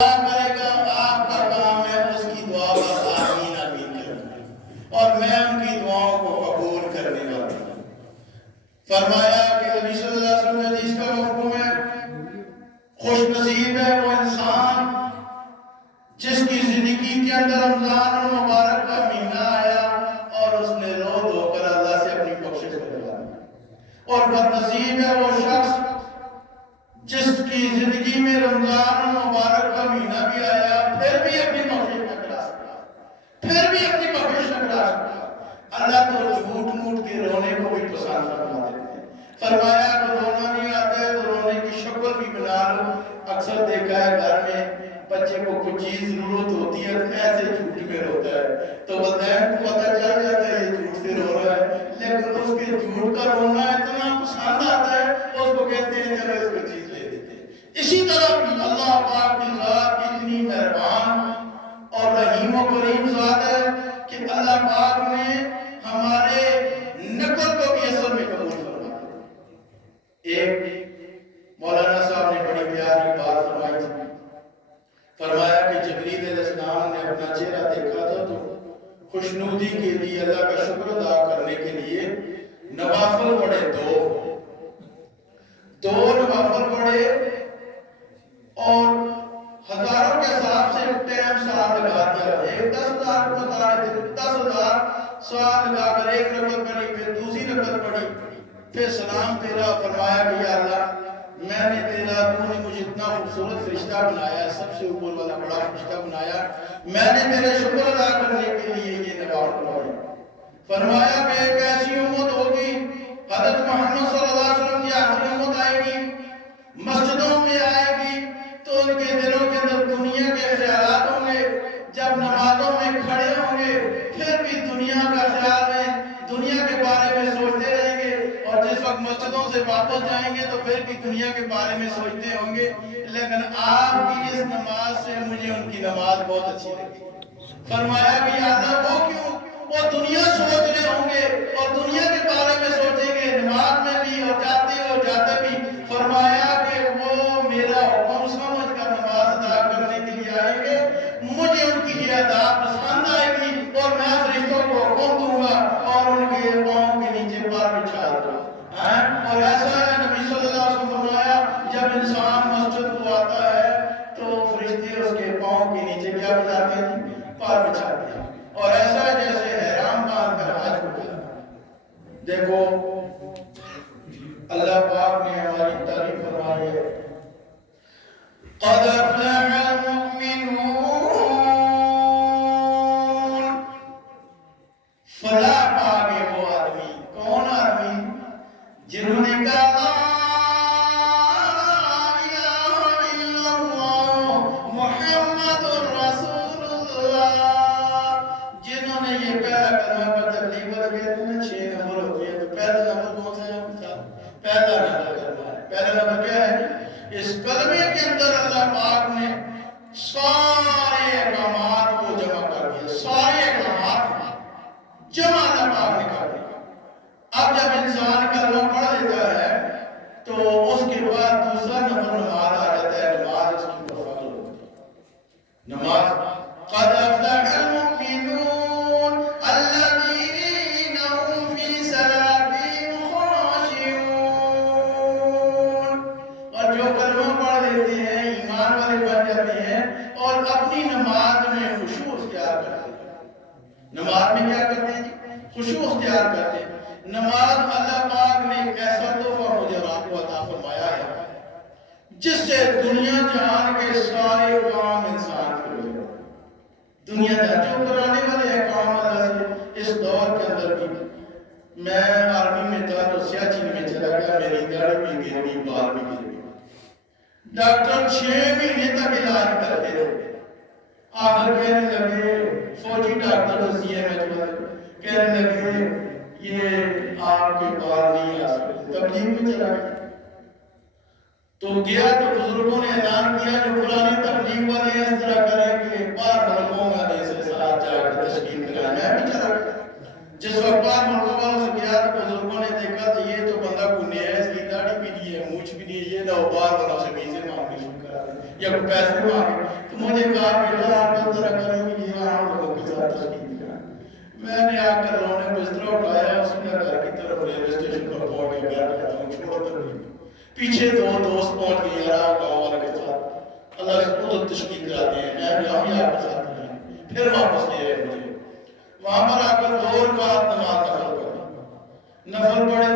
کرے گا آپ کا کام ہے اس کی دعا پر آمین آمین کرنا اور میں ان کی دعاؤں کو قبول کرنے والا ہوں۔ فرمایا کہ نبی صلی اللہ علیہ وسلم حدیث کا مفہوم ہے خوش نصیب ہے وہ انسان جس کی زندگی کے اندر رمضان المبارک کا مہینہ آیا اور اس نے رو دھو کر اللہ سے اپنی بخشش کروائی، اور بد نصیب ہے وہ شخص جس کی زندگی میں رمضان المبارک کا مہینہ بھی آیا پھر بھی اپنی بخشش نہ کرا سکا، پھر بھی اپنی بخشش نہ کرا سکا۔ اللہ تو جھوٹ موٹ کے رونے کو بھی پسند فرما دیتے ہیں۔ فرمایا کہ رونا نہیں آتا ہے تو رونے کی شکل بھی بنا لو۔ اکثر دیکھا ہے گھر میں بچے کو کچھ چیز ضرورت ہوتی ہے ایسے جھوٹ میں روتا ہے تو والدین کو پتہ چل جاتا ہے یہ جھوٹ سے رو رہا ہے، لیکن اس کے جھوٹ کا رونا اتنا پسند آتا ہے اس کو کہتے ہیں چلو اس کو چیز لے دیتے ہیں۔ اسی طرح بھی اللہ پاک کی ذات اتنی مہربان اور رحیم و کریم ذات ہے کہ اللہ پاک نے ہمارے نقل کو بھی اصل میں قبول فرمایا۔ ایک مولانا صاحب نے بڑی پیاری بات فرمائی تھی، فرمایا کہ جبریل علیہ السلام نے اپنا چہرہ دیکھا تھا تو خوشنودی کے لیے اللہ کا شکر ادا کرنے کے لیے نوافل پڑھے، دو نوافل پڑھے اور ہزاروں کے حساب سے ٹائم سال لگا دیا، ایک 10,000 بتا رہے تھے 10,000 سال لگا کر ایک رکعت پڑھی، پھر دوسری رکعت پڑھی، پھر سلام پھیرا، فرمایا کہ یا اللہ میں نے تو نے مجھے اتنا خوبصورت فرشتہ بنایا، سب سے اوپر والا بڑا فرشتہ بنایا، میں نے تیرے شکر ادا کرنے کے لیے یہ نوافل پڑھے۔ فرمایا کہ ایک ایسی امت ہوگی حضرت محمد صلی اللہ علیہ وسلم کی آخری امت آئے گی، مسجدوں میں آئے گی تو ان کے دلوں کے اندر دنیا کے خیالات ہوں گے، جب نمازوں میں کھڑے ہوں گے پھر بھی دنیا کا خیال میں دنیا کے بارے میں سوچتے رہیں گے، اور جس وقت مسجدوں سے واپس جائیں گے تو پھر بھی دنیا کے بارے میں سوچتے ہوں گے، لیکن آپ کی اس نماز سے مجھے ان کی نماز بہت اچھی لگی۔ فرمایا کہ یا اللہ وہ کیوں؟ وہ دنیا سوچ رہے ہوں گے اور دنیا کے بارے میں سوچیں گے نماز میں بھی اور جاتے بھی۔ فرمایا کہ وہ میرا حکم سمجھ کر نماز ادا کرنے کے لیے آئیں گے، مجھے ان کی یہ ادا پسند آئے گی اور میں فرشتوں کو حکم دوں گا اور ان کے پاؤں کے نیچے پار بچھا دوں گا۔ اور ایسا ہے نبی صلی اللہ علیہ وسلم فرمایا جب انسان مسجد کو آتا ہے تو فرشتے اس کے پاؤں کے نیچے کیا بچھاتے ہیں؟ پار بچھاتے ہیں، اور ایسا ہے جیسے احرام باندھ کر حج کو جانا۔ دیکھو اللہ پاک نے ہماری تعریف فرمائی ہے، قد افلح المؤمنون، فلاح پا گئے وہ آدمی، کون آدمی؟ جنہوں نے کہا محمد رسول اللہ، جنہوں نے یہ پہلا کلمہ پر تکلیف لگے تھے نا 6 نمبر ہوتے ہیں، تو پہلا نمبر کون سا ہے؟ پہلا نمبر کلمہ ہے۔ پہلا نمبر کیا ہے؟ اس کلمے کے اندر اللہ پاک نے سارے احکامات کو جمع کر دیا، سارے احکامات جمع اللہ پاک نے کر دیا۔ اب جب انسان کلمہ پڑھ لیتا ہے تو اس کے بعد دوسرا نمبر نماز آ جاتا ہے، نماز اس کی مفعول ہوتی ہے۔ نماز قد افلح المؤمنون الذین هم فی صلاتهم خاشعون، اور جو کلمہ پڑھ لیتے ہیں ایمان والے بن جاتے ہیں اور اپنی نماز میں خشوع اختیار کرتے ہیں۔ نماز میں کیا کرتے ہیں؟ خشوع اختیار کرتے ہیں۔ نماز اللہ پاک نے ایک ایسا تحفہ مجھے اور آپ کو عطا فرمایا ہے جس سے دنیا جہان کے سارے کام انسان کے ہو جائے۔ دنیا جہاں جو کرانے والے ہیں کام اللہ سے اس دور کے اندر بھی، میں آرمی میں تھا تو سیاچین میں چلا گیا، میری داڑھی بھی گر گئی، بال بھی گر گئی، ڈاکٹر 6 مہینے تک علاج کرتے رہے، آخر کہنے لگے فوجی ڈاکٹر سی ایم ایچ والے کہنے لگے یہ آپ کے بال نہیں آ سکتے، تبلیغ میں چلا گیا تو گیا تو بزرگوں نے اعلان کیا جو پرانے تبلیغ والے ہیں اس طرح کریں کہ بار ملکوں والے سے ساتھ جا کر تشکیل کرائیں، میں بھی چلا گیا۔ جس وقت بار ملکوں والوں سے گیا تو بزرگوں نے دیکھا تو یہ تو بندہ کو نیا ہے، اس کی داڑھی بھی نہیں ہے، مونچھ بھی نہیں ہے، یہ نہ ہو بار والوں سے ویزے مانگنے شروع کرا دیں یا کوئی پیسے مانگے، تو مجھے کہا بیٹا آپ ذرا کریں گے عام لوگوں کے ساتھ تشکیل کریں. میں نے آ کر رونے بستر اٹھایا اس نے گھر کی طرف ریلوے اسٹیشن پر پہنچ کے بیٹھ جاتا ہوں چھوڑ کر پیچھے دو دوست پہنچ گئے یار گاؤں والے کے ساتھ اللہ سے خود تشکیل کراتے ہیں میں بھی ہم ہی آپ کے ساتھ ہیں. پھر واپس لے آئے مجھے وہاں پر آ کر 2 رکعت نماز نفل پڑھی. نفل پڑھے